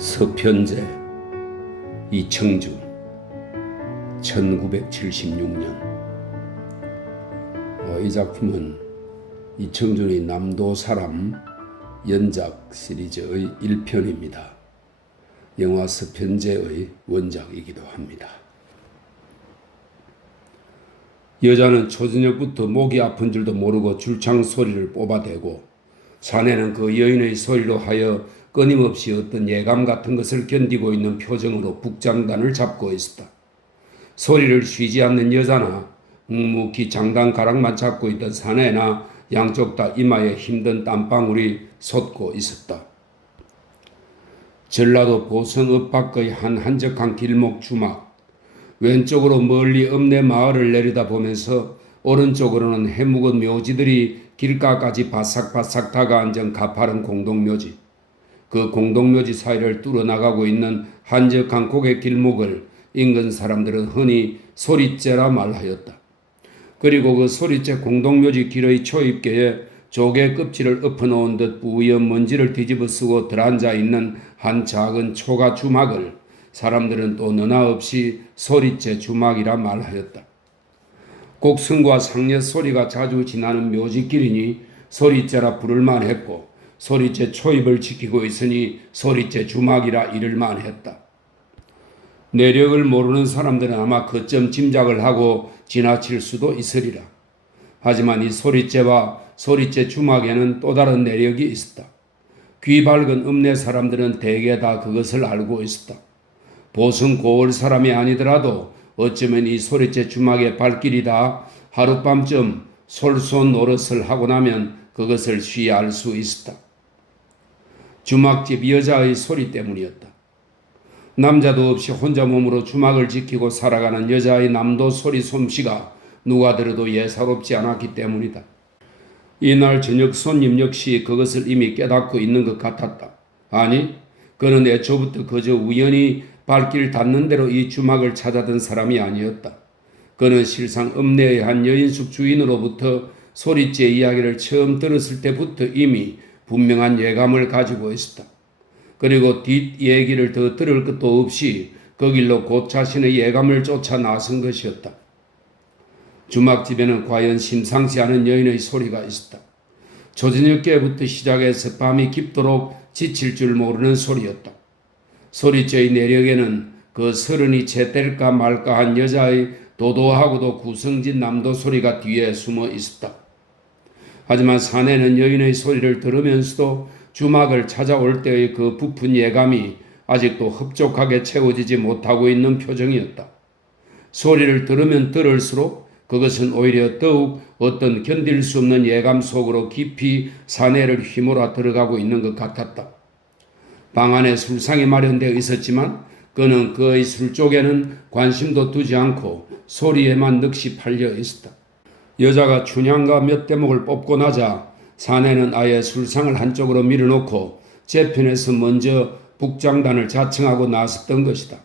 서편제 이청준 1976년. 이 작품은 이청준의 남도사람 연작 시리즈의 1편입니다. 영화 서편제의 원작이기도 합니다. 여자는 초저녁부터 목이 아픈 줄도 모르고 줄창 소리를 뽑아대고 사내는 그 여인의 소리로 하여 끊임없이 어떤 예감 같은 것을 견디고 있는 표정으로 북장단을 잡고 있었다. 소리를 쉬지 않는 여자나 묵묵히 장단 가락만 잡고 있던 사내나 양쪽 다 이마에 힘든 땀방울이 솟고 있었다. 전라도 보성 읍 밖의 한 한적한 길목 주막, 왼쪽으로 멀리 읍내 마을을 내려다보면서 오른쪽으로는 해묵은 묘지들이 길가까지 바싹바싹 다가앉은 가파른 공동묘지, 그 공동묘지 사이를 뚫어나가고 있는 한적한 고개 길목을 인근 사람들은 흔히 소리째라 말하였다. 그리고 그 소리째 공동묘지 길의 초입계에 조개 껍질을 엎어놓은 듯 뿌연 먼지를 뒤집어 쓰고 들어앉아 있는 한 작은 초가 주막을 사람들은 또 너나 없이 소리째 주막이라 말하였다. 곡성과 상여 소리가 자주 지나는 묘지길이니 소리째라 부를만 했고 소리째 초입을 지키고 있으니 소리째 주막이라 이를만 했다. 내력을 모르는 사람들은 아마 그점 짐작을 하고 지나칠 수도 있으리라. 하지만 이 소리째와 소리째 주막에는 또 다른 내력이 있었다. 귀 밝은 읍내 사람들은 대개 다 그것을 알고 있었다. 보성 고을 사람이 아니더라도 어쩌면 이 소리째 주막의 발길이 다 하룻밤쯤 솔솔 노릇을 하고 나면 그것을 쉬이 알 수 있었다. 주막집 여자의 소리 때문이었다. 남자도 없이 혼자 몸으로 주막을 지키고 살아가는 여자의 남도 소리 솜씨가 누가 들어도 예사롭지 않았기 때문이다. 이날 저녁 손님 역시 그것을 이미 깨닫고 있는 것 같았다. 아니, 그는 애초부터 그저 우연히 발길 닿는 대로 이 주막을 찾아든 사람이 아니었다. 그는 실상 읍내의 한 여인숙 주인으로부터 소리째 이야기를 처음 들었을 때부터 이미 분명한 예감을 가지고 있었다. 그리고 뒷 얘기를 더 들을 것도 없이 그 길로 곧 자신의 예감을 쫓아 나선 것이었다. 주막집에는 과연 심상치 않은 여인의 소리가 있었다. 초저녁께부터 시작해서 밤이 깊도록 지칠 줄 모르는 소리였다. 소리째의 내력에는 그 서른이 채 뗄까 말까 한 여자의 도도하고도 구성진 남도 소리가 뒤에 숨어 있었다. 하지만 사내는 여인의 소리를 들으면서도 주막을 찾아올 때의 그 부푼 예감이 아직도 흡족하게 채워지지 못하고 있는 표정이었다. 소리를 들으면 들을수록 그것은 오히려 더욱 어떤 견딜 수 없는 예감 속으로 깊이 사내를 휘몰아 들어가고 있는 것 같았다. 방 안에 술상이 마련되어 있었지만 그는 그의 술 쪽에는 관심도 두지 않고 소리에만 넋이 팔려 있었다. 여자가 춘향가 몇 대목을 뽑고 나자 사내는 아예 술상을 한쪽으로 밀어놓고 제편에서 먼저 북장단을 자청하고 나섰던 것이다.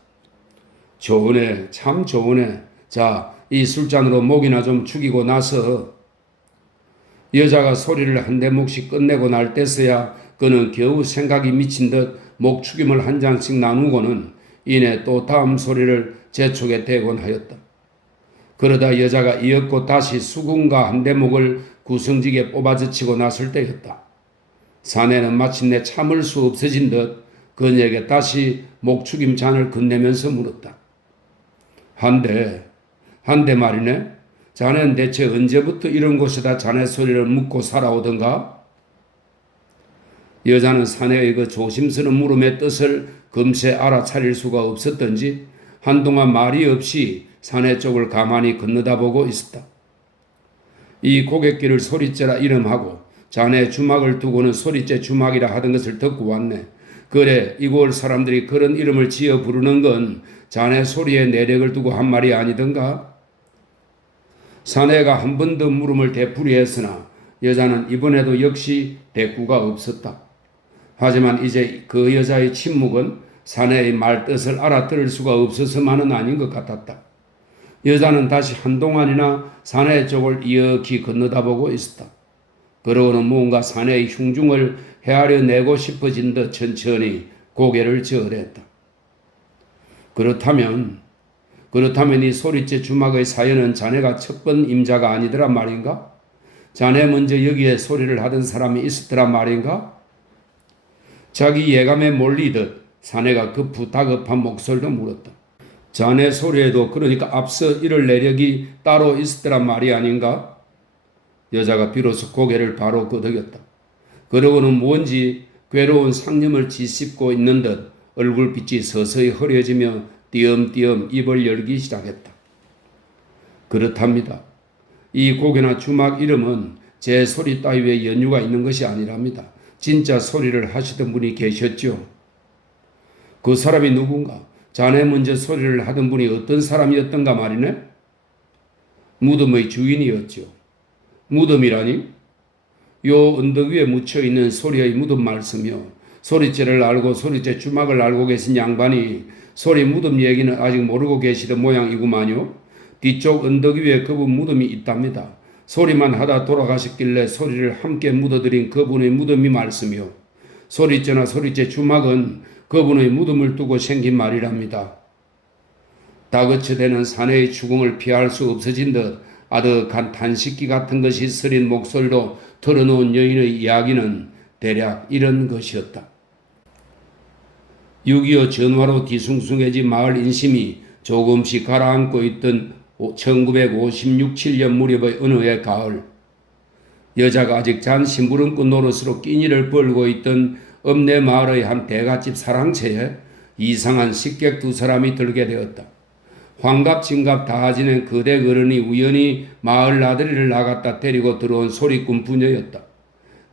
좋으네, 참 좋으네. 자, 이 술잔으로 목이나 좀 죽이고 나서. 여자가 소리를 한 대목씩 끝내고 날 때서야 그는 겨우 생각이 미친 듯 목축임을 한 잔씩 나누고는 이내 또 다음 소리를 재촉에 대곤 하였다. 그러다 여자가 이었고 다시 수군과 한 대목을 구성지게 뽑아젖히고 났을 때였다. 사내는 마침내 참을 수 없어진 듯 그녀에게 다시 목축임 잔을 건네면서 물었다. 한 대 말이네? 자네는 대체 언제부터 이런 곳에다 자네 소리를 묻고 살아오던가? 여자는 사내의 그 조심스러운 물음의 뜻을 금세 알아차릴 수가 없었던지 한동안 말이 없이 사내 쪽을 가만히 건너다보고 있었다. 이 고갯길을 소리째라 이름하고 자네 주막을 두고는 소리째 주막이라 하던 것을 듣고 왔네. 그래, 이곳 사람들이 그런 이름을 지어 부르는 건 자네 소리에 내력을 두고 한 말이 아니던가? 사내가 한 번 더 물음을 되풀이했으나 여자는 이번에도 역시 대꾸가 없었다. 하지만 이제 그 여자의 침묵은 사내의 말 뜻을 알아들을 수가 없어서만은 아닌 것 같았다. 여자는 다시 한동안이나 사내 쪽을 이어키 건너다보고 있었다. 그러고는 무언가 사내의 흉중을 헤아려 내고 싶어진 듯 천천히 고개를 저으랬다. 그렇다면 이 소리째 주막의 사연은 자네가 첫 번 임자가 아니더란 말인가? 자네 먼저 여기에 소리를 하던 사람이 있었더란 말인가? 자기 예감에 몰리듯 사내가 다급한 목소리로 물었다. 자네 소리에도 그러니까 앞서 이럴 내력이 따로 있었더란 말이 아닌가? 여자가 비로소 고개를 바로 끄덕였다. 그러고는 뭔지 괴로운 상념을 짓씹고 있는 듯 얼굴빛이 서서히 흐려지며 띄엄띄엄 입을 열기 시작했다. 그렇답니다. 이 곡이나 주막 이름은 제 소리 따위에 연유가 있는 것이 아니랍니다. 진짜 소리를 하시던 분이 계셨죠. 그 사람이 누군가? 자네 먼저 소리를 하던 분이 어떤 사람이었던가 말이네? 무덤의 주인이었죠. 무덤이라니? 요 언덕 위에 묻혀있는 소리의 무덤 말씀이요. 소리째를 알고 소리째 주막을 알고 계신 양반이 소리 무덤 얘기는 아직 모르고 계시던 모양이구만요. 뒤쪽 언덕 위에 그분 무덤이 있답니다. 소리만 하다 돌아가셨길래 소리를 함께 묻어드린 그분의 무덤이 말씀이요. 소리째나 소리째 주막은 그분의 무덤을 두고 생긴 말이랍니다. 다그쳐대는 사내의 추궁을 피할 수 없어진 듯 아득한 탄식기 같은 것이 서린 목소리로 털어놓은 여인의 이야기는 대략 이런 것이었다. 6.25 전화로 뒤숭숭해진 마을 인심이 조금씩 가라앉고 있던 1956, 7년 무렵의 어느 해 가을, 여자가 아직 잔 심부름꾼 노릇으로 끼니를 벌고 있던 읍내 마을의 한 대갓집 사랑채에 이상한 식객 두 사람이 들게 되었다. 환갑진갑 다 지낸 그대 어른이 우연히 마을 나들이를 나갔다 데리고 들어온 소리꾼 부녀였다.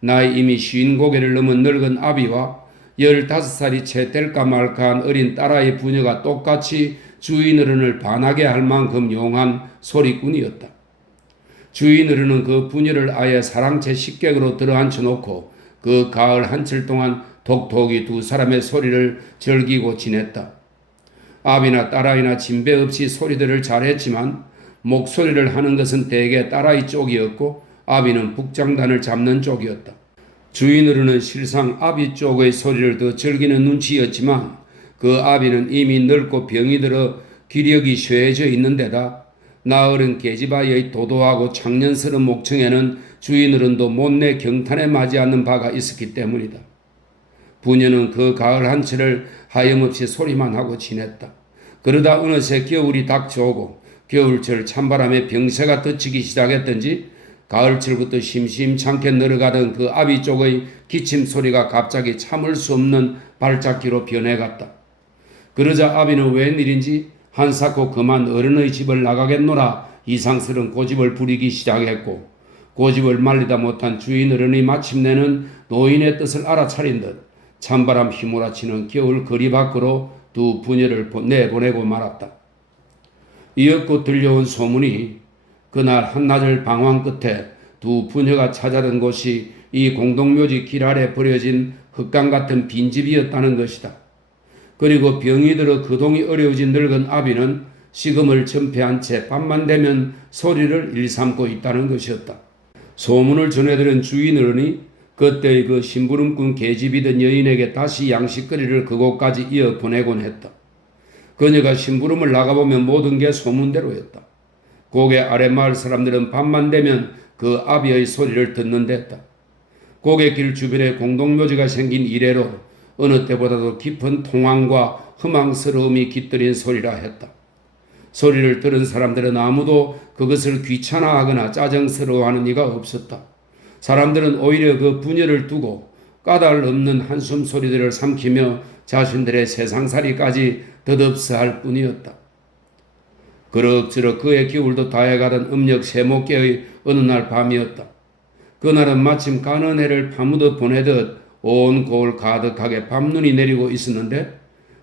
나이 이미 50고개를 넘은 늙은 아비와 15살이 채 될까 말까한 어린 딸아이 부녀가 똑같이 주인 어른을 반하게 할 만큼 용한 소리꾼이었다. 주인 어른은 그 부녀를 아예 사랑채 식객으로 들어앉혀놓고 그 가을 한철 동안 톡톡이 두 사람의 소리를 즐기고 지냈다. 아비나 딸아이나 진배 없이 소리들을 잘했지만 목소리를 하는 것은 대개 딸아이 쪽이었고 아비는 북장단을 잡는 쪽이었다. 주인 어른은 실상 아비 쪽의 소리를 더 즐기는 눈치였지만 그 아비는 이미 늙고 병이 들어 기력이 쇠해져 있는 데다 나어른 계집아이의 도도하고 창년스러운 목청에는 주인 어른도 못내 경탄에 맞지 않는 바가 있었기 때문이다. 부녀는 그 가을 한철을 하염없이 소리만 하고 지냈다. 그러다 어느새 겨울이 닥쳐오고 겨울철 찬바람에 병새가 덮치기 시작했던지 가을철부터 심심찮게 늘어가던 그 아비 쪽의 기침 소리가 갑자기 참을 수 없는 발작기로 변해갔다. 그러자 아비는 웬일인지 한사코 그만 어른의 집을 나가겠노라 이상스러운 고집을 부리기 시작했고 고집을 말리다 못한 주인 어른이 마침내는 노인의 뜻을 알아차린 듯 찬바람 휘몰아치는 겨울 거리 밖으로 두 부녀를 내보내고 말았다. 이었고 들려온 소문이 그날 한낮을 방황 끝에 두 부녀가 찾아든 곳이 이 공동묘지 길 아래 버려진 흙강 같은 빈집이었다는 것이다. 그리고 병이 들어 거동이 어려워진 늙은 아비는 식음을 전폐한 채 밤만 되면 소리를 일삼고 있다는 것이었다. 소문을 전해들은 주인 어른이 그때의 그 심부름꾼 계집이던 여인에게 다시 양식거리를 그곳까지 이어 보내곤 했다. 그녀가 심부름을 나가보면 모든 게 소문대로였다. 고개 아랫마을 사람들은 밤만 되면 그 아비의 소리를 듣는 댔다. 고갯길 주변에 공동묘지가 생긴 이래로 어느 때보다도 깊은 통황과 허망스러움이 깃들인 소리라 했다. 소리를 들은 사람들은 아무도 그것을 귀찮아하거나 짜증스러워하는 이가 없었다. 사람들은 오히려 그 부녀를 두고 까닭 없는 한숨 소리들을 삼키며 자신들의 세상살이까지 덧없어할 뿐이었다. 그럭저럭 그의 겨울도 다해가던 음력 세목계의 어느 날 밤이었다. 그날은 마침 까는 해를 파묻어 보내듯 온 고을 가득하게 밤눈이 내리고 있었는데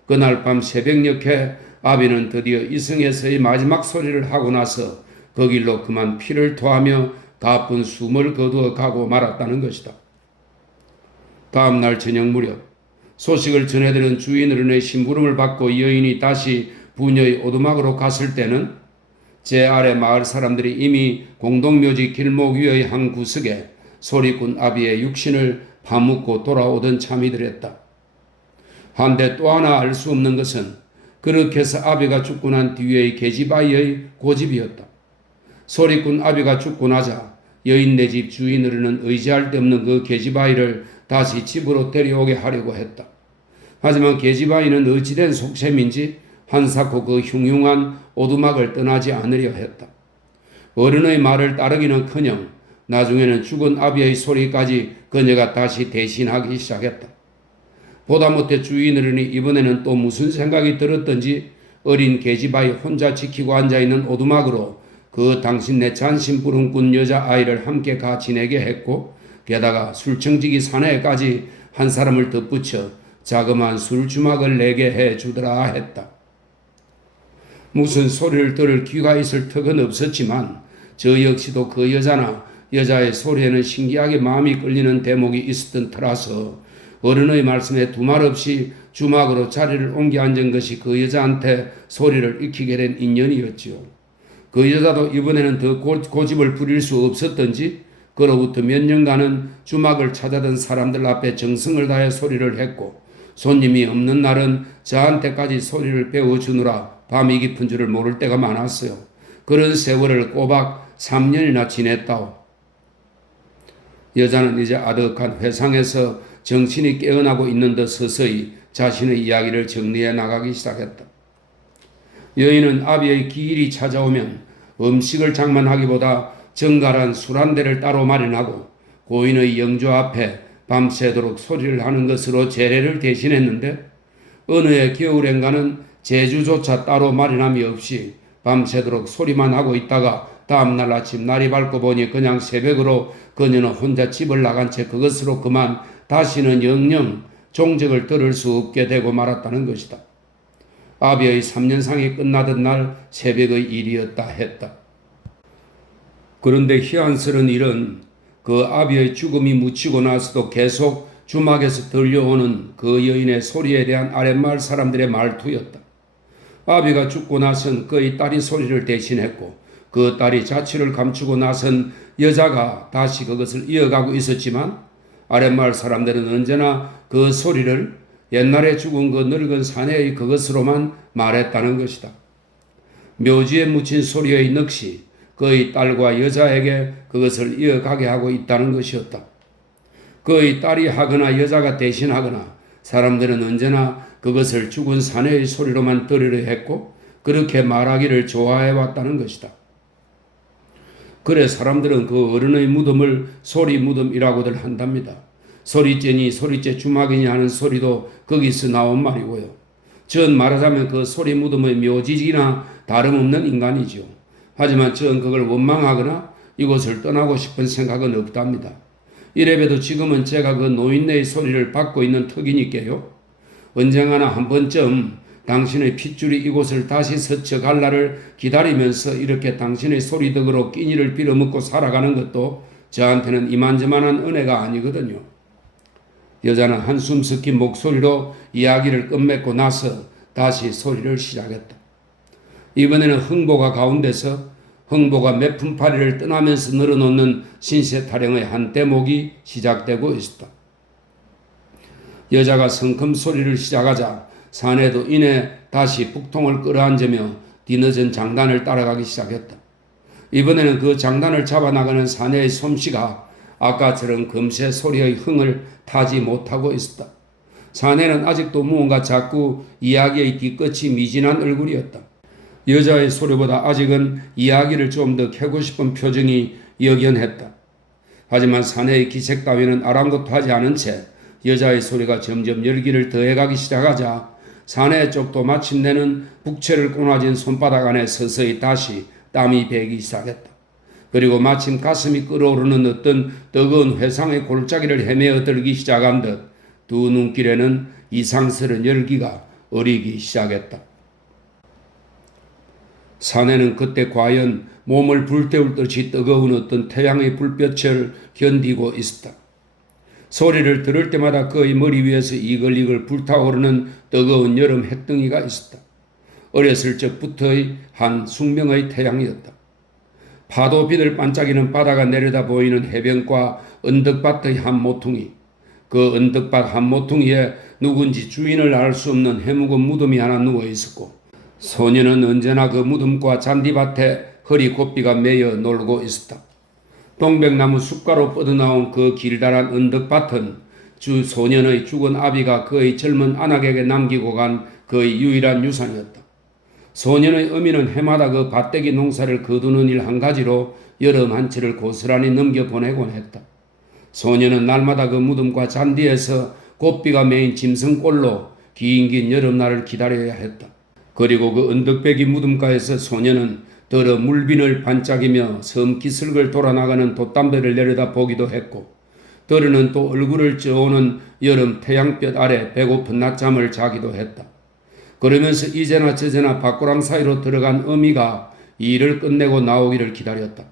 그날 밤 새벽녘에 아비는 드디어 이승에서의 마지막 소리를 하고 나서 그 길로 그만 피를 토하며 가쁜 숨을 거두어 가고 말았다는 것이다. 다음 날 저녁 무렵 소식을 전해들은 주인 어른의 심부름을 받고 여인이 다시 부녀의 오두막으로 갔을 때는 제 아래 마을 사람들이 이미 공동묘지 길목 위의 한 구석에 소리꾼 아비의 육신을 파묻고 돌아오던 참이들했다. 한데 또 하나 알 수 없는 것은 그렇게 해서 아비가 죽고 난 뒤의 계집아이의 고집이었다. 소리꾼 아비가 죽고 나자 여인네 집 주인으로는 의지할 데 없는 그 계집아이를 다시 집으로 데려오게 하려고 했다. 하지만 계집아이는 어찌된 속셈인지 한사코 그 흉흉한 오두막을 떠나지 않으려 했다. 어른의 말을 따르기는커녕 나중에는 죽은 아비의 소리까지 그녀가 다시 대신하기 시작했다. 보다 못해 주인어른이 이번에는 또 무슨 생각이 들었던지 어린 계집아이 혼자 지키고 앉아있는 오두막으로 그 당신네 잔심부름꾼 여자아이를 함께 가 지내게 했고 게다가 술청지기 사내까지 한 사람을 덧붙여 자그마한 술주막을 내게 해주더라 했다. 무슨 소리를 들을 귀가 있을 턱은 없었지만 저 역시도 그 여자의 소리에는 신기하게 마음이 끌리는 대목이 있었던 터라서 어른의 말씀에 두말 없이 주막으로 자리를 옮겨 앉은 것이 그 여자한테 소리를 익히게 된 인연이었지요. 그 여자도 이번에는 더 고집을 부릴 수 없었던지 그로부터 몇 년간은 주막을 찾아든 사람들 앞에 정성을 다해 소리를 했고 손님이 없는 날은 저한테까지 소리를 배워주느라 밤이 깊은 줄을 모를 때가 많았어요. 그런 세월을 꼬박 3년이나 지냈다오. 여자는 이제 아득한 회상에서 정신이 깨어나고 있는 듯 서서히 자신의 이야기를 정리해 나가기 시작했다. 여인은 아비의 기일이 찾아오면 음식을 장만하기보다 정갈한 술 한 대를 따로 마련하고 고인의 영조 앞에 밤새도록 소리를 하는 것으로 제례를 대신했는데 어느 해 겨울엔가는 제주조차 따로 마련함이 없이 밤새도록 소리만 하고 있다가 다음날 아침 날이 밝고 보니 그냥 새벽으로 그녀는 혼자 집을 나간 채 그것으로 그만 다시는 영영 종적을 들을 수 없게 되고 말았다는 것이다. 아비의 3년상이 끝나던 날 새벽의 일이었다 했다. 그런데 희한스러운 일은 그 아비의 죽음이 묻히고 나서도 계속 주막에서 들려오는 그 여인의 소리에 대한 아랫마을 사람들의 말투였다. 아비가 죽고 나선 그의 딸이 소리를 대신했고 그 딸이 자취를 감추고 나선 여자가 다시 그것을 이어가고 있었지만 아랫마을 사람들은 언제나 그 소리를 옛날에 죽은 그 늙은 사내의 그것으로만 말했다는 것이다. 묘지에 묻힌 소리의 넋이 그의 딸과 여자에게 그것을 이어가게 하고 있다는 것이었다. 그의 딸이 하거나 여자가 대신하거나 사람들은 언제나 그것을 죽은 사내의 소리로만 들으려 했고 그렇게 말하기를 좋아해왔다는 것이다. 그래 사람들은 그 어른의 무덤을 소리 무덤이라고들 한답니다. 소리째니 소리째 주막이니 하는 소리도 거기서 나온 말이고요. 전 말하자면 그 소리 무덤의 묘지이나 다름없는 인간이죠. 하지만 전 그걸 원망하거나 이곳을 떠나고 싶은 생각은 없답니다. 이래봬도 지금은 제가 그 노인네의 소리를 받고 있는 턱이니까요. 언젠가나 한 번쯤 당신의 핏줄이 이곳을 다시 스쳐갈 날을 기다리면서 이렇게 당신의 소리 덕으로 끼니를 빌어먹고 살아가는 것도 저한테는 이만저만한 은혜가 아니거든요. 여자는 한숨 섞인 목소리로 이야기를 끝맺고 나서 다시 소리를 시작했다. 이번에는 흥보가 가운데서 흥보가 매품파리를 떠나면서 늘어놓는 신세 타령의 한 대목이 시작되고 있었다. 여자가 성큼 소리를 시작하자 사내도 이내 다시 북통을 끌어앉으며 뒤늦은 장단을 따라가기 시작했다. 이번에는 그 장단을 잡아나가는 사내의 솜씨가 아까처럼 금세 소리의 흥을 타지 못하고 있었다. 사내는 아직도 무언가 자꾸 이야기의 뒤끝이 미진한 얼굴이었다. 여자의 소리보다 아직은 이야기를 좀 더 캐고 싶은 표정이 역연했다. 하지만 사내의 기색 따위는 아랑곳하지 않은 채 여자의 소리가 점점 열기를 더해가기 시작하자 사내 쪽도 마침내는 북채를 꼬나진 손바닥 안에 서서히 다시 땀이 배기 시작했다. 그리고 마침 가슴이 끓어오르는 어떤 뜨거운 회상의 골짜기를 헤매어 들기 시작한 듯 두 눈길에는 이상스러운 열기가 어리기 시작했다. 사내는 그때 과연 몸을 불태울 듯이 뜨거운 어떤 태양의 불볕을 견디고 있었다. 소리를 들을 때마다 그의 머리 위에서 이글이글 불타오르는 뜨거운 여름 햇덩이가 있었다. 어렸을 적부터의 한 숙명의 태양이었다. 파도비들 반짝이는 바다가 내려다 보이는 해변과 언덕밭의 한 모퉁이, 그 언덕밭 한 모퉁이에 누군지 주인을 알 수 없는 해묵은 무덤이 하나 누워 있었고 소년은 언제나 그 무덤과 잔디밭에 허리 곱비가 매여 놀고 있었다. 동백나무 숲가로 뻗어나온 그 길다란 언덕밭은 주 소년의 죽은 아비가 그의 젊은 아낙에게 남기고 간 그의 유일한 유산이었다. 소년의 어미는 해마다 그 밭대기 농사를 거두는 일 한 가지로 여름 한치를 고스란히 넘겨보내곤 했다. 소년은 날마다 그 무덤과 잔디에서 곱비가 매인 짐승꼴로 긴 여름날을 기다려야 했다. 그리고 그 언덕배기 무덤가에서 소년은 더러 물빈을 반짝이며 섬 기슭을 돌아나가는 돛담배를 내려다 보기도 했고 더러는 또 얼굴을 쪄오는 여름 태양볕 아래 배고픈 낮잠을 자기도 했다. 그러면서 이제나 저제나 밭고랑 사이로 들어간 어미가 일을 끝내고 나오기를 기다렸다.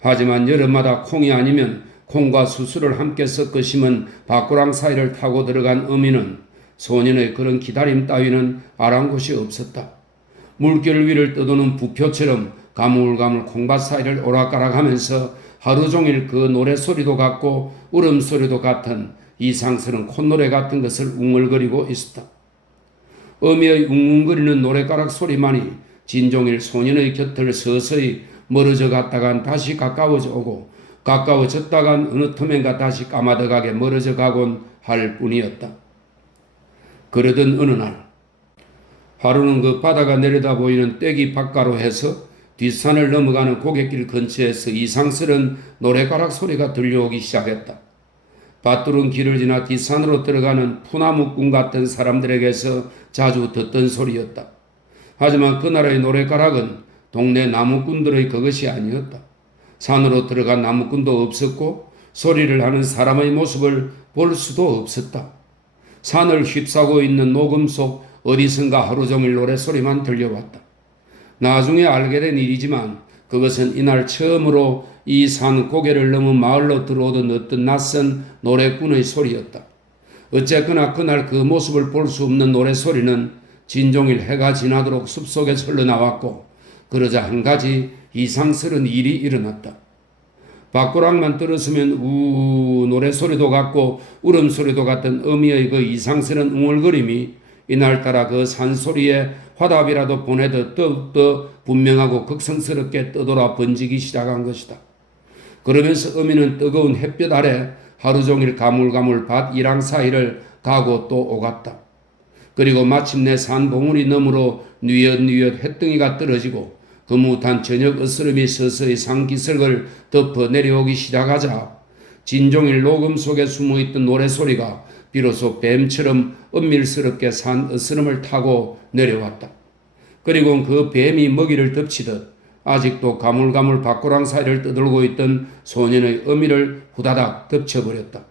하지만 여름마다 콩이 아니면 콩과 수수를 함께 섞어 심은 밭고랑 사이를 타고 들어간 어미는 소년의 그런 기다림 따위는 아랑곳이 없었다. 물결 위를 떠도는 부표처럼 가물가물 콩밭 사이를 오락가락하면서 하루 종일 그 노래소리도 같고 울음소리도 같은 이상스러운 콧노래 같은 것을 웅얼거리고 있었다. 어미의 웅웅거리는 노래가락 소리만이 진종일 소년의 곁을 서서히 멀어져 갔다간 다시 가까워져 오고 가까워졌다간 어느 틈엔가 다시 까마득하게 멀어져 가곤 할 뿐이었다. 그러던 어느 날 하루는 그 바다가 내려다 보이는 떼기 바가로 해서 뒷산을 넘어가는 고갯길 근처에서 이상스런 노래가락 소리가 들려오기 시작했다. 밭두른 길을 지나 뒷산으로 들어가는 푸나무꾼 같은 사람들에게서 자주 듣던 소리였다. 하지만 그날의 노래가락은 동네 나무꾼들의 그것이 아니었다. 산으로 들어간 나무꾼도 없었고 소리를 하는 사람의 모습을 볼 수도 없었다. 산을 휩싸고 있는 녹음 속 어디선가 하루 종일 노래소리만 들려왔다. 나중에 알게 된 일이지만 그것은 이날 처음으로 이 산 고개를 넘은 마을로 들어오던 어떤 낯선 노래꾼의 소리였다. 어쨌거나 그날 그 모습을 볼 수 없는 노래소리는 진종일 해가 지나도록 숲속에 흘러나왔고 그러자 한 가지 이상스러운 일이 일어났다. 밭고랑만 들었으면 우 노래소리도 같고 울음소리도 같은 어미의 그 이상스러운 웅얼거림이 이날따라 그 산소리에 화답이라도 보내듯 더욱더 분명하고 극성스럽게 떠돌아 번지기 시작한 것이다. 그러면서 어미는 뜨거운 햇볕 아래 하루 종일 가물가물 밭 이랑 사이를 가고 또 오갔다. 그리고 마침내 산 봉우리 너머로 뉘엿뉘엿 햇덩이가 떨어지고 거뭇한 저녁 어스름이 서서히 산기슭을 덮어 내려오기 시작하자 진종일 녹음 속에 숨어있던 노래소리가 비로소 뱀처럼 은밀스럽게 산 어스름을 타고 내려왔다. 그리고 그 뱀이 먹이를 덮치듯 아직도 가물가물 밭고랑 사이를 떠돌고 있던 소년의 어미를 후다닥 덮쳐버렸다.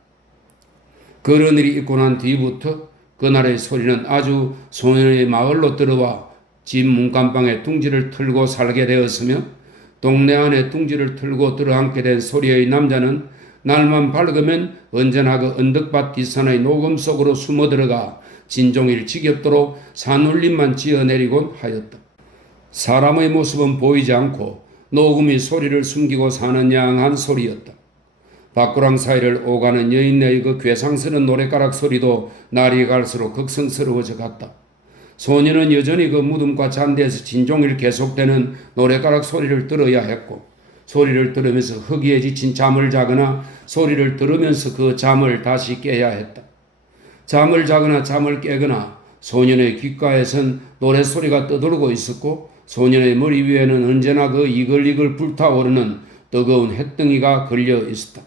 그런 일이 있고 난 뒤부터 그날의 소리는 아주 소년의 마을로 들어와 집 문간방에 둥지를 틀고 살게 되었으며 동네 안에 둥지를 틀고 들어앉게 된 소리의 남자는 날만 밝으면 언제나 그 언덕밭 뒷산의 녹음 속으로 숨어들어가 진종일 지겹도록 산울림만 지어내리곤 하였다. 사람의 모습은 보이지 않고 녹음이 소리를 숨기고 사는 양한 소리였다. 밭고랑 사이를 오가는 여인의 그 괴상스러운 노래가락 소리도 날이 갈수록 극성스러워져 갔다. 소년은 여전히 그 무덤과 잔디에서 진종일 계속되는 노래가락 소리를 들어야 했고 소리를 들으면서 허기에 지친 잠을 자거나 소리를 들으면서 그 잠을 다시 깨야 했다. 잠을 자거나 잠을 깨거나 소년의 귓가에선 노래소리가 떠돌고 있었고 소년의 머리 위에는 언제나 그 이글이글 불타오르는 뜨거운 햇덩이가 걸려 있었다.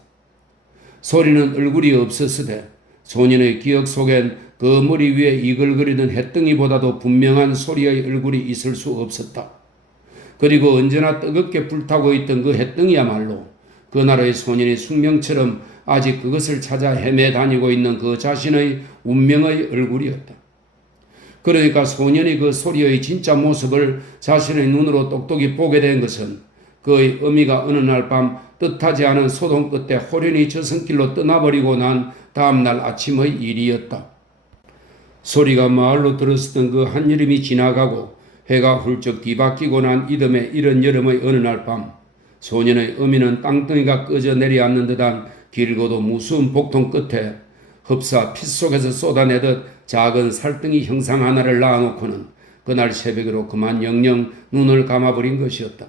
소리는 얼굴이 없었으되 소년의 기억 속엔 그 머리 위에 이글거리던 햇덩이보다도 분명한 소리의 얼굴이 있을 수 없었다. 그리고 언제나 뜨겁게 불타고 있던 그 햇덩이야말로 그날의 소년의 숙명처럼 아직 그것을 찾아 헤매 다니고 있는 그 자신의 운명의 얼굴이었다. 그러니까 소년이 그 소리의 진짜 모습을 자신의 눈으로 똑똑히 보게 된 것은 그의 어미가 어느 날 밤 뜻하지 않은 소동 끝에 호련히 저승길로 떠나버리고 난 다음날 아침의 일이었다. 소리가 마을로 들었었던 그 한여름이 지나가고 해가 훌쩍 뒤바뀌고 난 이듬해 이른 여름의 어느 날 밤 소년의 어미는 땅덩이가 꺼져 내려앉는 듯한 길고도 무수한 복통 끝에 흡사 피 속에서 쏟아내듯 작은 살덩이 형상 하나를 낳아놓고는 그날 새벽으로 그만 영영 눈을 감아버린 것이었다.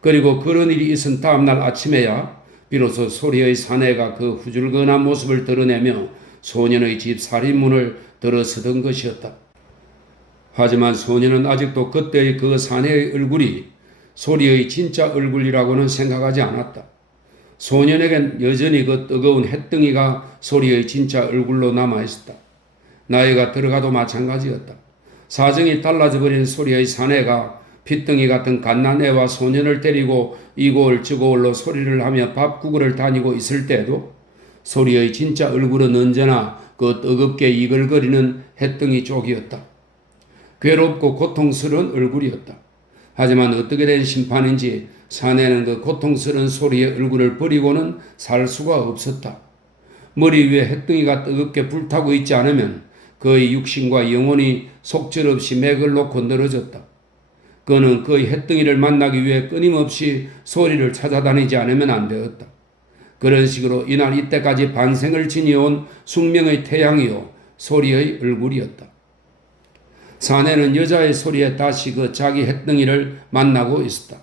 그리고 그런 일이 있은 다음날 아침에야 비로소 소리의 사내가 그 후줄근한 모습을 드러내며 소년의 집 살인문을 들어서던 것이었다. 하지만 소년은 아직도 그때의 그 사내의 얼굴이 소리의 진짜 얼굴이라고는 생각하지 않았다. 소년에겐 여전히 그 뜨거운 햇덩이가 소리의 진짜 얼굴로 남아있었다. 나이가 들어가도 마찬가지였다. 사정이 달라져 버린 소리의 사내가 핏덩이 같은 갓난애와 소년을 데리고 이골 저골로 소리를 하며 밥구걸을 다니고 있을 때도 소리의 진짜 얼굴은 언제나 그 뜨겁게 이글거리는 햇덩이 쪽이었다. 괴롭고 고통스러운 얼굴이었다. 하지만 어떻게 된 심판인지 사내는 그 고통스러운 소리의 얼굴을 버리고는 살 수가 없었다. 머리 위에 햇덩이가 뜨겁게 불타고 있지 않으면 그의 육신과 영혼이 속절없이 맥을 놓고 늘어졌다. 그는 그의 햇덩이를 만나기 위해 끊임없이 소리를 찾아다니지 않으면 안 되었다. 그런 식으로 이날 이때까지 반생을 지니어온 숙명의 태양이요 소리의 얼굴이었다. 사내는 여자의 소리에 다시 그 자기 햇덩이를 만나고 있었다.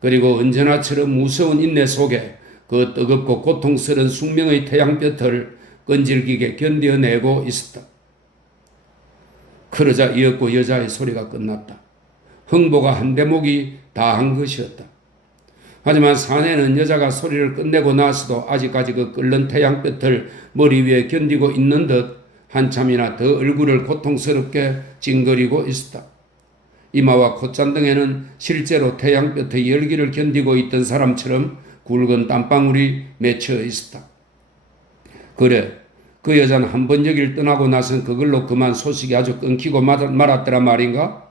그리고 언제나처럼 무서운 인내 속에 그 뜨겁고 고통스러운 숙명의 태양볕을 끈질기게 견뎌내고 있었다. 그러자 이윽고 여자의 소리가 끝났다. 흥보가 한 대목이 다 한 것이었다. 하지만 사내는 여자가 소리를 끝내고 나서도 아직까지 그 끓는 태양볕을 머리 위에 견디고 있는 듯 한참이나 더 얼굴을 고통스럽게 찡그리고 있었다. 이마와 콧잔등에는 실제로 태양볕의 열기를 견디고 있던 사람처럼 굵은 땀방울이 맺혀 있었다. 그래, 그 여자는 한 번 여길 떠나고 나선 그걸로 그만 소식이 아주 끊기고 말았더라 말인가?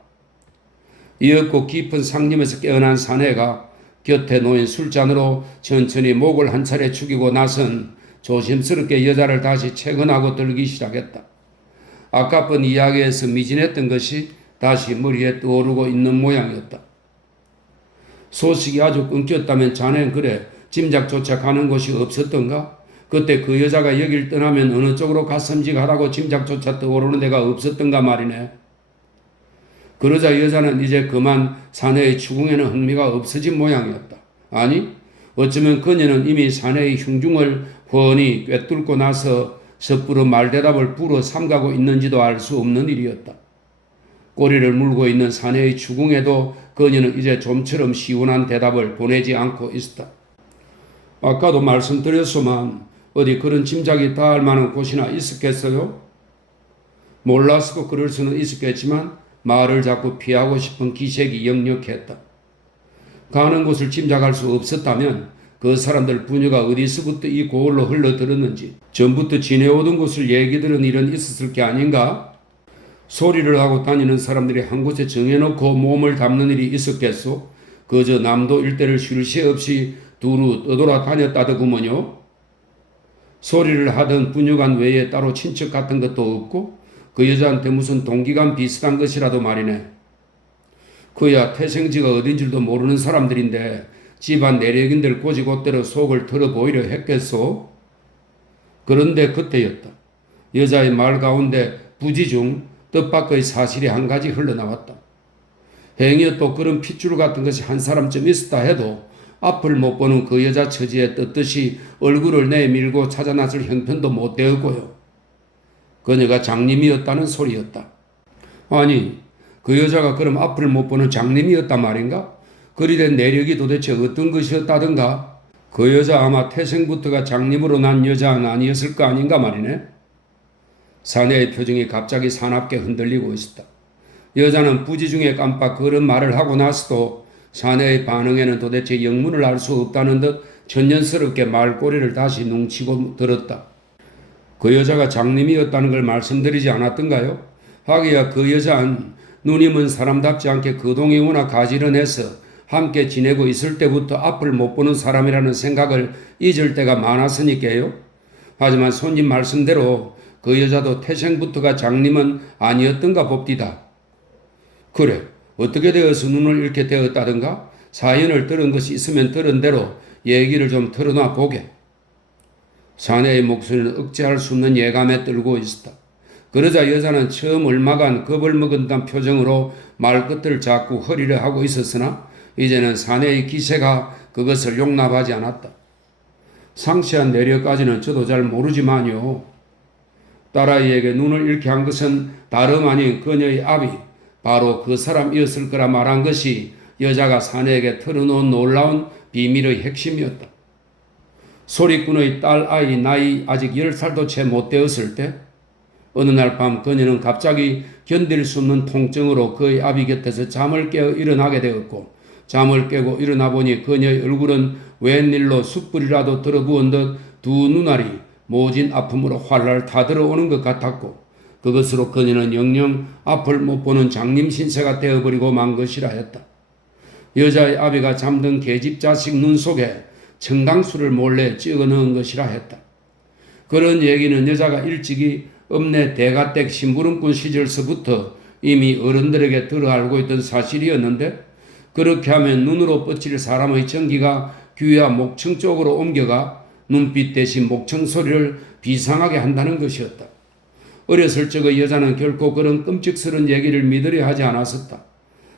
이윽고 깊은 상념에서 깨어난 사내가 곁에 놓인 술잔으로 천천히 목을 한 차례 축이고 나선 조심스럽게 여자를 다시 채근하고 들기 시작했다. 아까번 이야기에서 미진했던 것이 다시 머리에 떠오르고 있는 모양이었다. 소식이 아주 끊겼다면 자네는 그래 짐작조차 가는 곳이 없었던가? 그때 그 여자가 여길 떠나면 어느 쪽으로 갔음직하다고 짐작조차 떠오르는 데가 없었던가 말이네. 그러자 여자는 이제 그만 사내의 추궁에는 흥미가 없어진 모양이었다. 아니, 어쩌면 그녀는 이미 사내의 흉중을 훤히 꿰뚫고 나서 섣부른 말대답을 불어 삼가고 있는지도 알 수 없는 일이었다. 꼬리를 물고 있는 사내의 추궁에도 그녀는 이제 좀처럼 시원한 대답을 보내지 않고 있었다. 아까도 말씀드렸소만 어디 그런 짐작이 닿을 만한 곳이나 있었겠어요? 몰랐고 그럴 수는 있었겠지만 말을 자꾸 피하고 싶은 기색이 역력했다. 가는 곳을 짐작할 수 없었다면 그 사람들 부녀가 어디서부터 이 고을로 흘러들었는지 전부터 지내오던 곳을 얘기 들은 일은 있었을 게 아닌가? 소리를 하고 다니는 사람들이 한 곳에 정해놓고 몸을 담는 일이 있었겠소? 그저 남도 일대를 쉴 새 없이 두루 떠돌아 다녔다더구먼요. 소리를 하던 부녀간 외에 따로 친척 같은 것도 없고 그 여자한테 무슨 동기간 비슷한 것이라도 말이네. 그야 태생지가 어딘 줄도 모르는 사람들인데 집안 내력인들 고지곳대로 속을 털어보이려 했겠소? 그런데 그때였다. 여자의 말 가운데 부지 중 뜻밖의 사실이 한 가지 흘러나왔다. 행여 또 그런 핏줄 같은 것이 한 사람쯤 있었다 해도 앞을 못 보는 그 여자 처지에 떳떳이 얼굴을 내밀고 찾아 나설 형편도 못 되었고요. 그녀가 장님이었다는 소리였다. 아니, 그 여자가 그럼 앞을 못 보는 장님이었단 말인가? 그리 된 내력이 도대체 어떤 것이었다던가? 그 여자 아마 태생부터가 장님으로 난 여자는 아니었을 거 아닌가 말이네. 사내의 표정이 갑자기 사납게 흔들리고 있었다. 여자는 부지 중에 깜빡 그런 말을 하고 나서도 사내의 반응에는 도대체 영문을 알 수 없다는 듯 천연스럽게 말꼬리를 다시 뭉치고 들었다. 그 여자가 장님이었다는 걸 말씀드리지 않았던가요? 하기야 그 여자는 눈이 먼 사람답지 않게 그 동이 워낙 가지런해서 함께 지내고 있을 때부터 앞을 못 보는 사람이라는 생각을 잊을 때가 많았으니까요. 하지만 손님 말씀대로 그 여자도 태생부터가 장님은 아니었던가 봅디다. 그래, 어떻게 되어서 눈을 잃게 되었다던가? 사연을 들은 것이 있으면 들은 대로 얘기를 좀 털어놔 보게. 사내의 목소리는 억제할 수 없는 예감에 떨고 있었다. 그러자 여자는 처음 얼마간 겁을 먹은 듯한 표정으로 말끝을 자꾸 허리를 하고 있었으나 이제는 사내의 기세가 그것을 용납하지 않았다. 상세한 내력까지는 저도 잘 모르지만요. 딸아이에게 눈을 잃게 한 것은 다름 아닌 그녀의 아비, 바로 그 사람이었을 거라 말한 것이 여자가 사내에게 털어놓은 놀라운 비밀의 핵심이었다. 소리꾼의 딸아이 나이 아직 10살도 채 못 되었을 때 어느 날 밤 그녀는 갑자기 견딜 수 없는 통증으로 그의 아비 곁에서 잠을 깨어 일어나게 되었고 잠을 깨고 일어나 보니 그녀의 얼굴은 웬일로 숯불이라도 들어부은 듯 두 눈알이 모진 아픔으로 활활 타들어오는 것 같았고 그것으로 그녀는 영영 앞을 못 보는 장님 신세가 되어버리고 만 것이라 했다. 여자의 아비가 잠든 계집 자식 눈 속에 청강수를 몰래 찍어 넣은 것이라 했다. 그런 얘기는 여자가 일찍이 읍내 대가댁 심부름꾼 시절서부터 이미 어른들에게 들어 알고 있던 사실이었는데 그렇게 하면 눈으로 뻗칠 사람의 전기가 귀와 목청 쪽으로 옮겨가 눈빛 대신 목청 소리를 비상하게 한다는 것이었다. 어렸을 적의 여자는 결코 그런 끔찍스러운 얘기를 믿으려 하지 않았었다.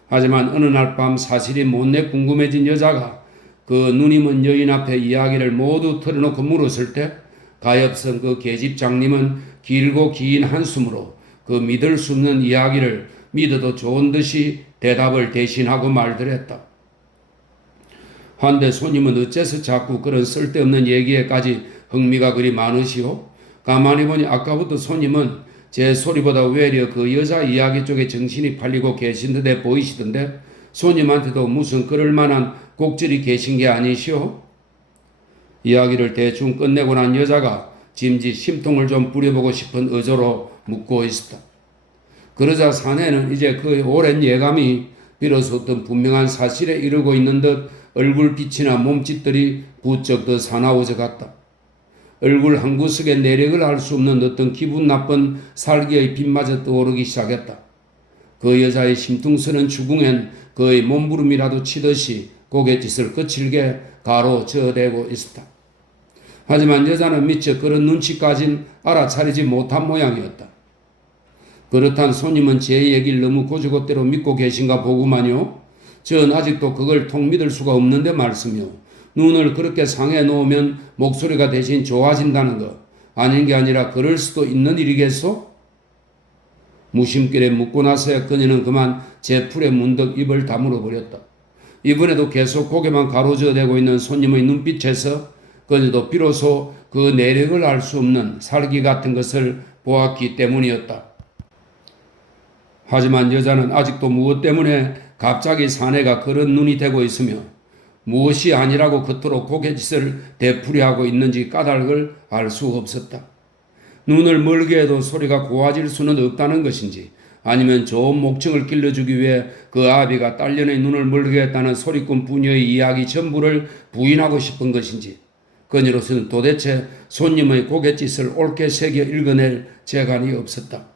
하지만 어느 날 밤 사실이 못내 궁금해진 여자가 그 눈이 먼 여인 앞에 이야기를 모두 털어놓고 물었을 때 가엾은 그 계집 장님은 길고 긴 한숨으로 그 믿을 수 없는 이야기를 믿어도 좋은 듯이 대답을 대신하고 말더랬다. 한데 손님은 어째서 자꾸 그런 쓸데없는 얘기에까지 흥미가 그리 많으시오? 가만히 보니 아까부터 손님은 제 소리보다 외려 그 여자 이야기 쪽에 정신이 팔리고 계신 듯해 보이시던데 손님한테도 무슨 그럴 만한 곡절이 계신 게 아니시오? 이야기를 대충 끝내고 난 여자가 짐짓 심통을 좀 부려보고 싶은 의조로 묻고 있었다. 그러자 사내는 이제 그의 오랜 예감이 비로소 어떤 분명한 사실에 이르고 있는 듯 얼굴빛이나 몸짓들이 부쩍 더 사나워져 갔다. 얼굴 한 구석에 내력을 알 수 없는 어떤 기분 나쁜 살기의 빛마저 떠오르기 시작했다. 그 여자의 심퉁스런 주궁엔 그의 몸부림이라도 치듯이 고갯짓을 거칠게 가로저어대고 있었다. 하지만 여자는 미처 그런 눈치까진 알아차리지 못한 모양이었다. 그렇단 손님은 제 얘기를 너무 고지고대로 믿고 계신가 보구만요. 전 아직도 그걸 통 믿을 수가 없는데 말씀이요. 눈을 그렇게 상해 놓으면 목소리가 대신 좋아진다는 거 아닌 게 아니라 그럴 수도 있는 일이겠소? 무심결에 묻고 나서야 그녀는 그만 제 풀에 문득 입을 다물어 버렸다. 이번에도 계속 고개만 가로저어대고 있는 손님의 눈빛에서 그녀도 비로소 그 내력을 알 수 없는 살기 같은 것을 보았기 때문이었다. 하지만 여자는 아직도 무엇 때문에 갑자기 사내가 그런 눈이 되고 있으며 무엇이 아니라고 그토록 고갯짓을 되풀이하고 있는지 까닭을 알 수 없었다. 눈을 멀게 해도 소리가 고와질 수는 없다는 것인지 아니면 좋은 목청을 길러주기 위해 그 아비가 딸년의 눈을 멀게 했다는 소리꾼 부녀의 이야기 전부를 부인하고 싶은 것인지 그녀로서는 도대체 손님의 고갯짓을 옳게 새겨 읽어낼 재간이 없었다.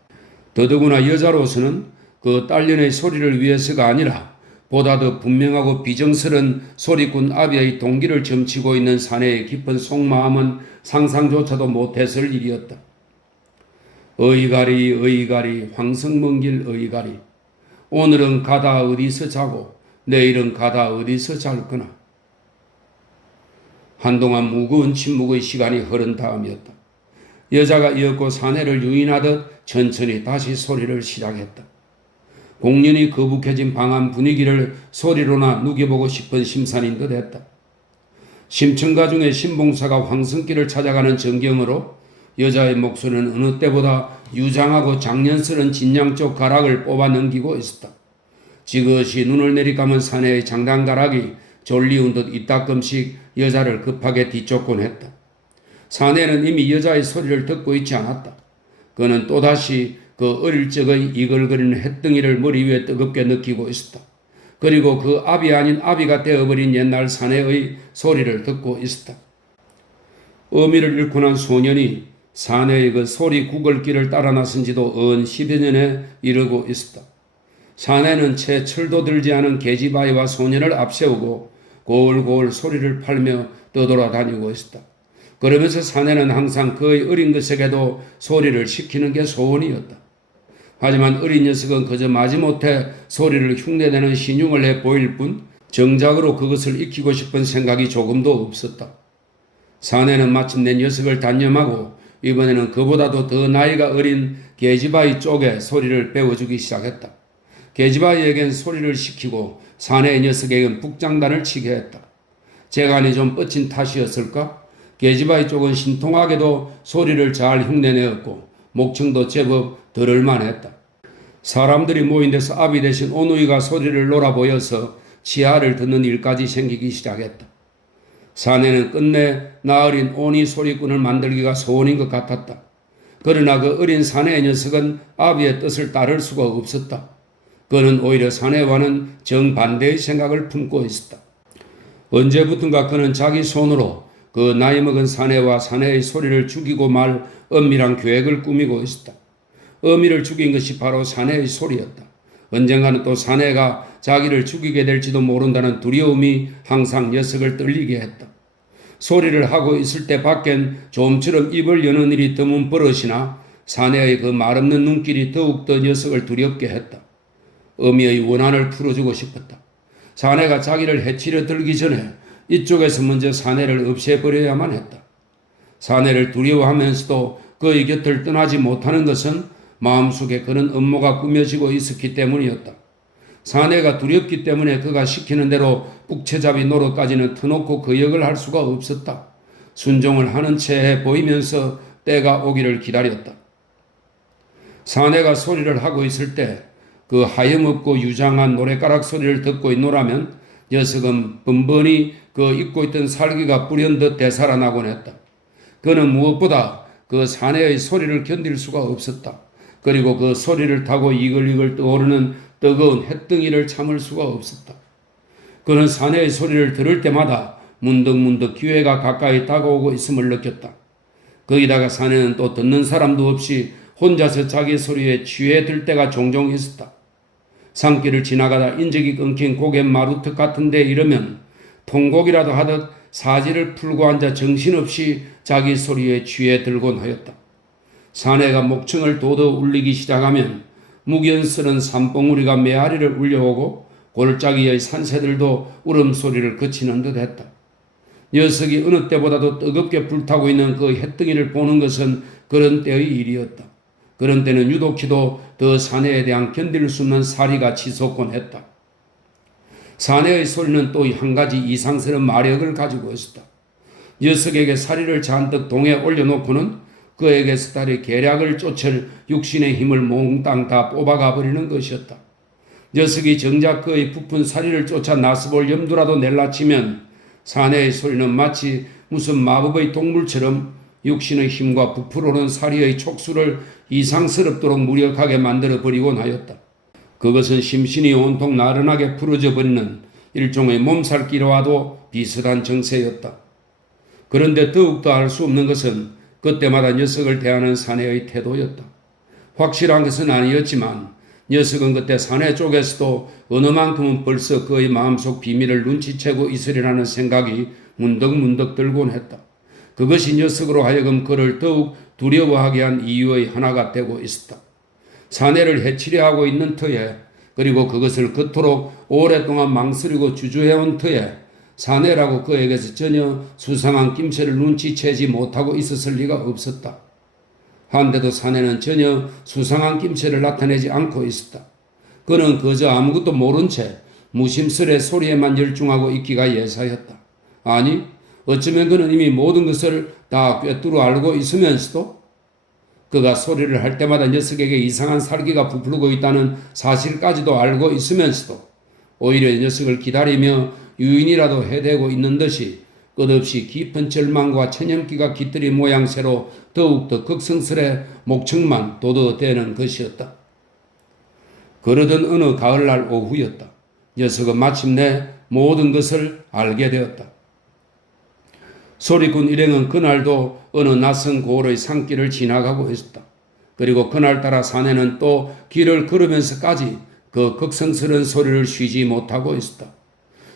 더더구나 여자로서는 그 딸년의 소리를 위해서가 아니라 보다 더 분명하고 비정스런 소리꾼 아비의 동기를 점치고 있는 사내의 깊은 속마음은 상상조차도 못했을 일이었다. 의가리 의가리 황성먼 길 의가리 오늘은 가다 어디서 자고 내일은 가다 어디서 잘 거나. 한동안 무거운 침묵의 시간이 흐른 다음이었다. 여자가 이었고 사내를 유인하듯 천천히 다시 소리를 시작했다. 공연히 거북해진 방안 분위기를 소리로나 누겨보고 싶은 심산인 듯 했다. 심청가 중에 신봉사가 황성길을 찾아가는 전경으로 여자의 목소리는 어느 때보다 유장하고 장년스런 진양 쪽 가락을 뽑아 넘기고 있었다. 지그시 눈을 내리감은 사내의 장단가락이 졸리운 듯 이따금씩 여자를 급하게 뒤쫓곤 했다. 사내는 이미 여자의 소리를 듣고 있지 않았다. 그는 또다시 그 어릴 적의 이글거리는 햇덩이를 머리 위에 뜨겁게 느끼고 있었다. 그리고 그 아비 아닌 아비가 되어버린 옛날 사내의 소리를 듣고 있었다. 어미를 잃고 난 소년이 사내의 그 소리 구걸길을 따라 나선 지도 언 10여 년에 이르고 있었다. 사내는 채 철도 들지 않은 계집아이와 소년을 앞세우고 고울고울 소리를 팔며 떠돌아다니고 있었다. 그러면서 사내는 항상 그의 어린 것에게도 소리를 시키는 게 소원이었다. 하지만 어린 녀석은 그저 마지못해 소리를 흉내내는 신용을 해 보일 뿐 정작으로 그것을 익히고 싶은 생각이 조금도 없었다. 사내는 마침내 녀석을 단념하고 이번에는 그보다도 더 나이가 어린 게지바이 쪽에 소리를 배워주기 시작했다. 게지바이에겐 소리를 시키고 사내의 녀석에겐 북장단을 치게 했다. 재간이 좀 뻗친 탓이었을까? 게지바이 쪽은 신통하게도 소리를 잘 흉내내었고 목청도 제법 들을만했다. 사람들이 모인 데서 아비 대신 오누이가 소리를 놀아보여서 치아를 듣는 일까지 생기기 시작했다. 사내는 끝내 나으린 오니 소리꾼을 만들기가 소원인 것 같았다. 그러나 그 어린 사내의 녀석은 아비의 뜻을 따를 수가 없었다. 그는 오히려 사내와는 정반대의 생각을 품고 있었다. 언제부턴가 그는 자기 손으로 그 나이 먹은 사내와 사내의 소리를 죽이고 말 엄밀한 계획을 꾸미고 있었다. 어미를 죽인 것이 바로 사내의 소리였다. 언젠가는 또 사내가 자기를 죽이게 될지도 모른다는 두려움이 항상 녀석을 떨리게 했다. 소리를 하고 있을 때 밖엔 좀처럼 입을 여는 일이 드문 버릇이나 사내의 그 말없는 눈길이 더욱더 녀석을 두렵게 했다. 어미의 원한을 풀어주고 싶었다. 사내가 자기를 해치려 들기 전에 이쪽에서 먼저 사내를 없애버려야만 했다. 사내를 두려워하면서도 그의 곁을 떠나지 못하는 것은 마음속에 그런 음모가 꾸며지고 있었기 때문이었다. 사내가 두렵기 때문에 그가 시키는 대로 북채잡이 노릇까지는 터놓고 그 역을 할 수가 없었다. 순종을 하는 채 보이면서 때가 오기를 기다렸다. 사내가 소리를 하고 있을 때 그 하염없고 유장한 노래가락 소리를 듣고 있노라면 녀석은 번번이 그 잊고 있던 살기가 뿌연듯 되살아나곤 했다. 그는 무엇보다 그 사내의 소리를 견딜 수가 없었다. 그리고 그 소리를 타고 이글이글 떠오르는 뜨거운 햇덩이를 참을 수가 없었다. 그는 사내의 소리를 들을 때마다 문득문득 기회가 가까이 다가오고 있음을 느꼈다. 거기다가 사내는 또 듣는 사람도 없이 혼자서 자기 소리에 취해 들 때가 종종 있었다. 산길을 지나가다 인적이 끊긴 고갯 마루턱 같은 데 이르면 통곡이라도 하듯 사지를 풀고 앉아 정신없이 자기 소리에 취해 들곤 하였다. 사내가 목청을 도더 울리기 시작하면 무견스런 산봉우리가 메아리를 울려오고 골짜기의 산새들도 울음소리를 그치는 듯 했다. 녀석이 어느 때보다도 뜨겁게 불타고 있는 그 햇덩이를 보는 것은 그런 때의 일이었다. 그런 때는 유독히도 더 사내에 대한 견딜 수 없는 사리가 치솟곤 했다. 사내의 소리는 또 한 가지 이상스러운 마력을 가지고 있었다. 녀석에게 사리를 잔뜩 동에 올려놓고는 그에게서 달의 계략을 쫓을 육신의 힘을 몽땅 다 뽑아가 버리는 것이었다. 녀석이 정작 그의 부푼 사리를 쫓아 나서볼 염두라도 낼라치면 사내의 소리는 마치 무슨 마법의 동물처럼 육신의 힘과 부풀어오른 사리의 촉수를 이상스럽도록 무력하게 만들어 버리곤 하였다. 그것은 심신이 온통 나른하게 풀어져 버리는 일종의 몸살기와도 비슷한 정세였다. 그런데 더욱더 알 수 없는 것은 그때마다 녀석을 대하는 사내의 태도였다. 확실한 것은 아니었지만 녀석은 그때 사내 쪽에서도 어느 만큼은 벌써 그의 마음속 비밀을 눈치채고 있으리라는 생각이 문득문득 들곤 했다. 그것이 녀석으로 하여금 그를 더욱 두려워하게 한 이유의 하나가 되고 있었다. 사내를 해치려 하고 있는 터에 그리고 그것을 그토록 오랫동안 망설이고 주저해온 터에 사내라고 그에게서 전혀 수상한 낌새를 눈치채지 못하고 있었을 리가 없었다. 한데도 사내는 전혀 수상한 낌새를 나타내지 않고 있었다. 그는 그저 아무것도 모른 채 무심스레 소리에만 열중하고 있기가 예사였다. 아니, 어쩌면 그는 이미 모든 것을 다 꿰뚫어 알고 있으면서도 그가 소리를 할 때마다 녀석에게 이상한 살기가 부풀고 있다는 사실까지도 알고 있으면서도 오히려 녀석을 기다리며 유인이라도 해대고 있는 듯이 끝없이 깊은 절망과 천연기가 깃들인 모양새로 더욱더 극성스레 목청만 돋아대는 것이었다. 그러던 어느 가을날 오후였다. 녀석은 마침내 모든 것을 알게 되었다. 소리꾼 일행은 그날도 어느 낯선 고을의 산길을 지나가고 있었다. 그리고 그날따라 사내는 또 길을 걸으면서까지 그 극성스러운 소리를 쉬지 못하고 있었다.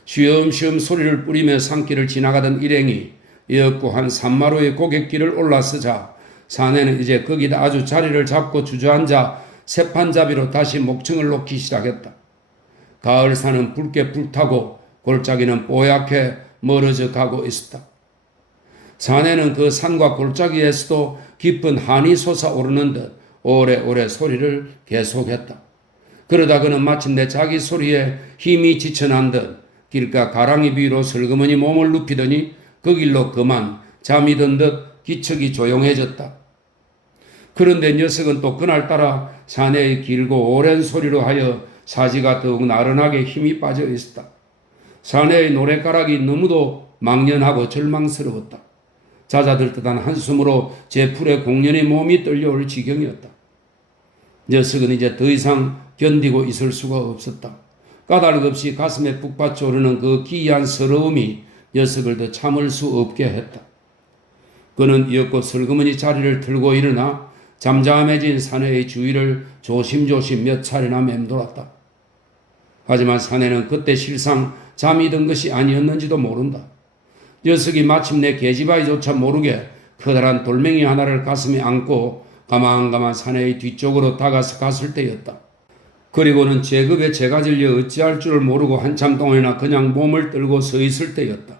쉬엄쉬엄 소리를 뿌리며 산길을 지나가던 일행이 이었고 한 산마루의 고갯길을 올라서자 사내는 이제 거기다 아주 자리를 잡고 주저앉아 세판잡이로 다시 목청을 놓기 시작했다. 가을산은 붉게 불타고 골짜기는 뽀얗게 멀어져 가고 있었다. 사내는 그 산과 골짜기에서도 깊은 한이 솟아오르는 듯 오래오래 소리를 계속했다. 그러다 그는 마침내 자기 소리에 힘이 지쳐난 듯 길가 가랑이 위로 슬그머니 몸을 눕히더니 그 길로 그만 잠이 든 듯 기척이 조용해졌다. 그런데 녀석은 또 그날따라 사내의 길고 오랜 소리로 하여 사지가 더욱 나른하게 힘이 빠져 있었다. 사내의 노랫가락이 너무도 망연하고 절망스러웠다. 잦아들 듯한 한숨으로 제풀에 공연히 몸이 떨려올 지경이었다. 녀석은 이제 더 이상 견디고 있을 수가 없었다. 까닭없이 가슴에 북받쳐 오르는 그 기이한 서러움이 녀석을 더 참을 수 없게 했다. 그는 이윽고 슬그머니 자리를 들고 일어나 잠잠해진 사내의 주위를 조심조심 몇 차례나 맴돌았다. 하지만 사내는 그때 실상 잠이 든 것이 아니었는지도 모른다. 녀석이 마침내 계집아이조차 모르게 커다란 돌멩이 하나를 가슴에 안고 가만가만 사내의 뒤쪽으로 다가서 갔을 때였다. 그리고는 제급에 제가 질려 어찌할 줄을 모르고 한참 동안이나 그냥 몸을 떨고 서 있을 때였다.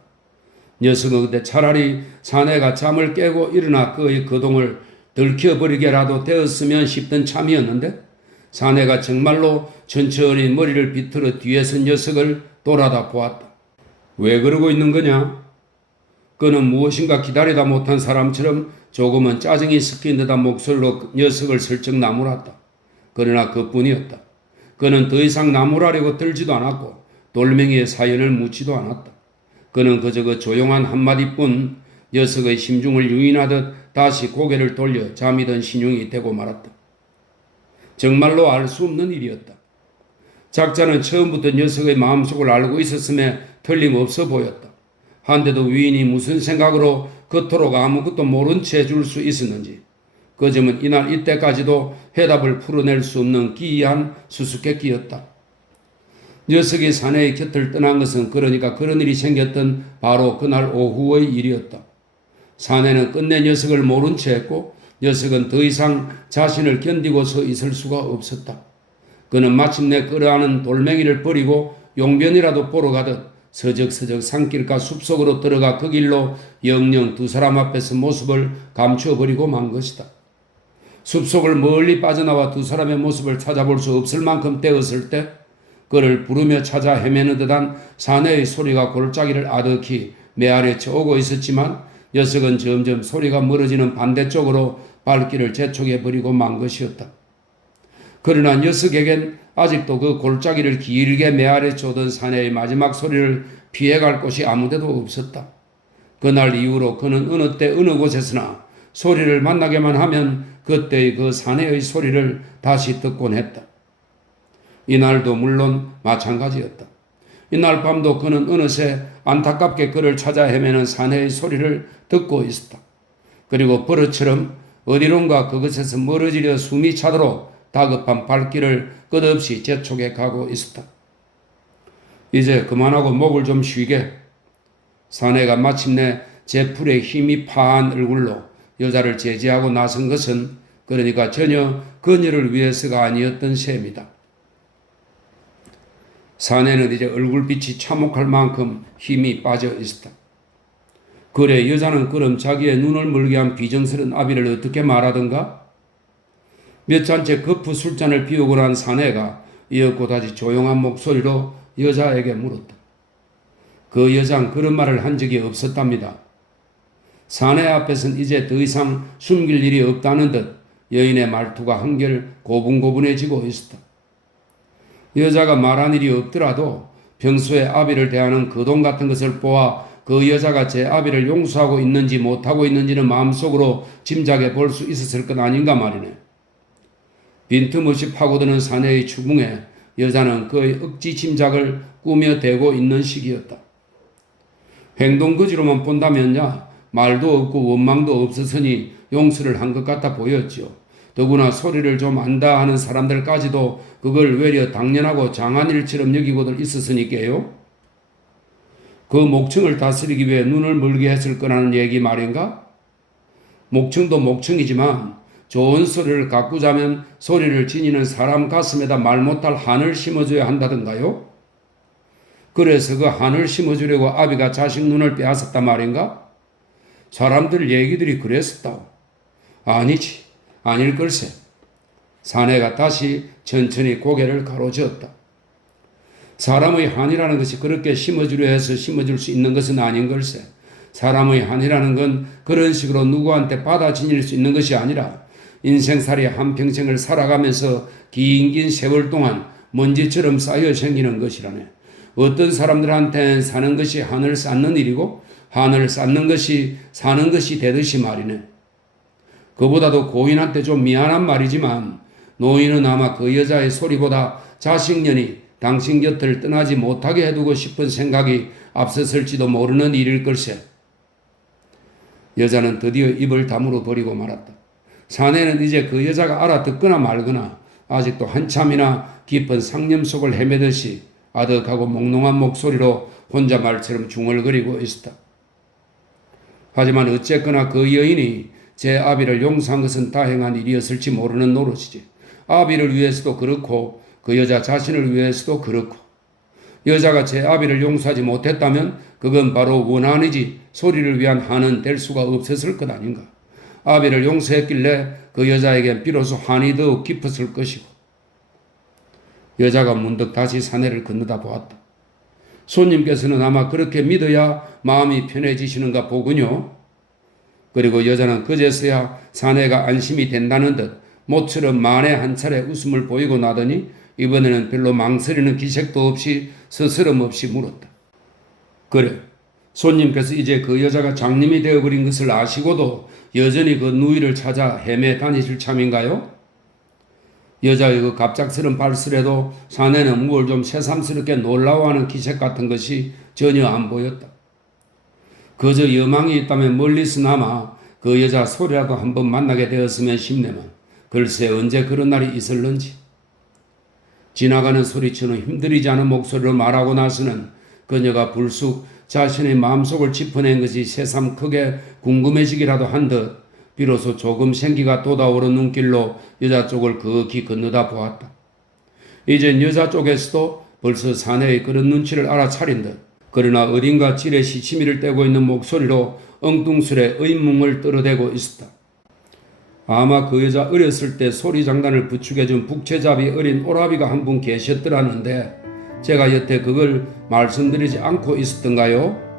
녀석은 그때 차라리 사내가 잠을 깨고 일어나 그의 거동을 들켜버리게라도 되었으면 싶던 참이었는데 사내가 정말로 천천히 머리를 비틀어 뒤에서 녀석을 돌아다 보았다. 왜 그러고 있는 거냐? 그는 무엇인가 기다리다 못한 사람처럼 조금은 짜증이 섞인 듯한 목소리로 녀석을 슬쩍 나무랐다. 그러나 그뿐이었다. 그는 더 이상 나무라려고 들지도 않았고 돌멩이의 사연을 묻지도 않았다. 그는 그저 그 조용한 한마디뿐 녀석의 심중을 유인하듯 다시 고개를 돌려 잠이 든 신용이 되고 말았다. 정말로 알 수 없는 일이었다. 작자는 처음부터 녀석의 마음속을 알고 있었음에 틀림없어 보였다. 한데도 위인이 무슨 생각으로 그토록 아무것도 모른 채 줄 수 있었는지 그 점은 이날 이때까지도 해답을 풀어낼 수 없는 기이한 수수께끼였다. 녀석이 사내의 곁을 떠난 것은 그러니까 그런 일이 생겼던 바로 그날 오후의 일이었다. 사내는 끝내 녀석을 모른 채 했고 녀석은 더 이상 자신을 견디고 서 있을 수가 없었다. 그는 마침내 끌어안은 돌멩이를 버리고 용변이라도 보러 가듯 서적서적 산길과 숲속으로 들어가 그 길로 영영 두 사람 앞에서 모습을 감추어버리고 만 것이다. 숲속을 멀리 빠져나와 두 사람의 모습을 찾아볼 수 없을 만큼 되었을 때 그를 부르며 찾아 헤매는 듯한 사내의 소리가 골짜기를 아득히 메아리쳐 오고 있었지만 녀석은 점점 소리가 멀어지는 반대쪽으로 발길을 재촉해버리고 만 것이었다. 그러나 녀석에겐 아직도 그 골짜기를 길게 메아리쳐 오던 사내의 마지막 소리를 피해갈 곳이 아무데도 없었다. 그날 이후로 그는 어느 때 어느 곳에서나 소리를 만나게만 하면 그때의 그 사내의 소리를 다시 듣곤 했다. 이날도 물론 마찬가지였다. 이날 밤도 그는 어느새 안타깝게 그를 찾아 헤매는 사내의 소리를 듣고 있었다. 그리고 버릇처럼 어디론가 그것에서 멀어지려 숨이 차도록 다급한 발길을 끝없이 재촉해 가고 있었다. 이제 그만하고 목을 좀 쉬게. 사내가 마침내 제풀에 힘이 파한 얼굴로 여자를 제지하고 나선 것은 그러니까 전혀 그녀를 위해서가 아니었던 셈이다. 사내는 이제 얼굴빛이 참혹할 만큼 힘이 빠져 있었다. 그래 여자는 그럼 자기의 눈을 멀게 한 비정스러운 아비를 어떻게 말하던가? 몇 잔째 거푸 술잔을 비우고 난 사내가 이윽고 다시 조용한 목소리로 여자에게 물었다. 그 여자는 그런 말을 한 적이 없었답니다. 사내 앞에서는 이제 더 이상 숨길 일이 없다는 듯 여인의 말투가 한결 고분고분해지고 있었다. 여자가 말한 일이 없더라도 평소에 아비를 대하는 거동 같은 것을 보아 그 여자가 제 아비를 용서하고 있는지 못하고 있는지는 마음속으로 짐작해 볼 수 있었을 것 아닌가 말이네. 빈틈없이 파고드는 사내의 추궁에 여자는 그의 억지 짐작을 꾸며대고 있는 시기였다. 행동거지로만 본다면야 말도 없고 원망도 없었으니 용서를 한 것 같아 보였지요. 더구나 소리를 좀 안다 하는 사람들까지도 그걸 외려 당연하고 장한 일처럼 여기고들 있었으니까요. 그 목청을 다스리기 위해 눈을 멀게 했을 거라는 얘기 말인가? 목청도 목청이지만 좋은 소리를 가꾸자면 소리를 지니는 사람 가슴에다 말 못할 한을 심어줘야 한다던가요? 그래서 그 한을 심어주려고 아비가 자식 눈을 빼앗았단 말인가? 사람들 얘기들이 그랬었다고. 아니지, 아닐 걸세. 사내가 다시 천천히 고개를 가로저었다. 사람의 한이라는 것이 그렇게 심어주려 해서 심어줄 수 있는 것은 아닌 걸세. 사람의 한이라는 건 그런 식으로 누구한테 받아 지닐 수 있는 것이 아니라 인생살이 한평생을 살아가면서 긴 세월 동안 먼지처럼 쌓여 생기는 것이라네. 어떤 사람들한테는 사는 것이 한을 쌓는 일이고 한을 쌓는 것이 사는 것이 되듯이 말이네. 그보다도 고인한테 좀 미안한 말이지만 노인은 아마 그 여자의 소리보다 자식년이 당신 곁을 떠나지 못하게 해두고 싶은 생각이 앞섰을지도 모르는 일일 걸세. 여자는 드디어 입을 다물어 버리고 말았다. 사내는 이제 그 여자가 알아듣거나 말거나 아직도 한참이나 깊은 상념 속을 헤매듯이 아득하고 몽롱한 목소리로 혼잣말처럼 중얼거리고 있었다. 하지만 어쨌거나 그 여인이 제 아비를 용서한 것은 다행한 일이었을지 모르는 노릇이지. 아비를 위해서도 그렇고 그 여자 자신을 위해서도 그렇고 여자가 제 아비를 용서하지 못했다면 그건 바로 원한이지 소리를 위한 한은 될 수가 없었을 것 아닌가. 아비를 용서했길래 그 여자에겐 비로소 한이 더욱 깊었을 것이고. 여자가 문득 다시 사내를 건너다 보았다. 손님께서는 아마 그렇게 믿어야 마음이 편해지시는가 보군요. 그리고 여자는 그제서야 사내가 안심이 된다는 듯 모처럼 만에 한 차례 웃음을 보이고 나더니 이번에는 별로 망설이는 기색도 없이 스스럼 없이 물었다. 그래, 손님께서 이제 그 여자가 장님이 되어버린 것을 아시고도 여전히 그 누이를 찾아 헤매 다니실 참인가요? 여자의 그 갑작스런 발설에도 사내는 뭘 좀 새삼스럽게 놀라워하는 기색 같은 것이 전혀 안 보였다. 그저 여망이 있다면 멀리서나마 그 여자 소리라도 한번 만나게 되었으면 싶네만 글쎄 언제 그런 날이 있을런지. 지나가는 소리처럼 힘들이지 않은 목소리로 말하고 나서는 그녀가 불쑥 자신의 마음속을 짚어낸 것이 새삼 크게 궁금해지기라도 한 듯 비로소 조금 생기가 돋아오른 눈길로 여자 쪽을 극히 건너다 보았다. 이젠 여자 쪽에서도 벌써 사내의 그런 눈치를 알아차린 듯 그러나 어딘가 지레 시치미를 떼고 있는 목소리로 엉뚱스레 의문을 떨어대고 있었다. 아마 그 여자 어렸을 때 소리 장단을 부축해준 북채잡이 어린 오라비가 한 분 계셨더라는데 제가 여태 그걸 말씀드리지 않고 있었던가요?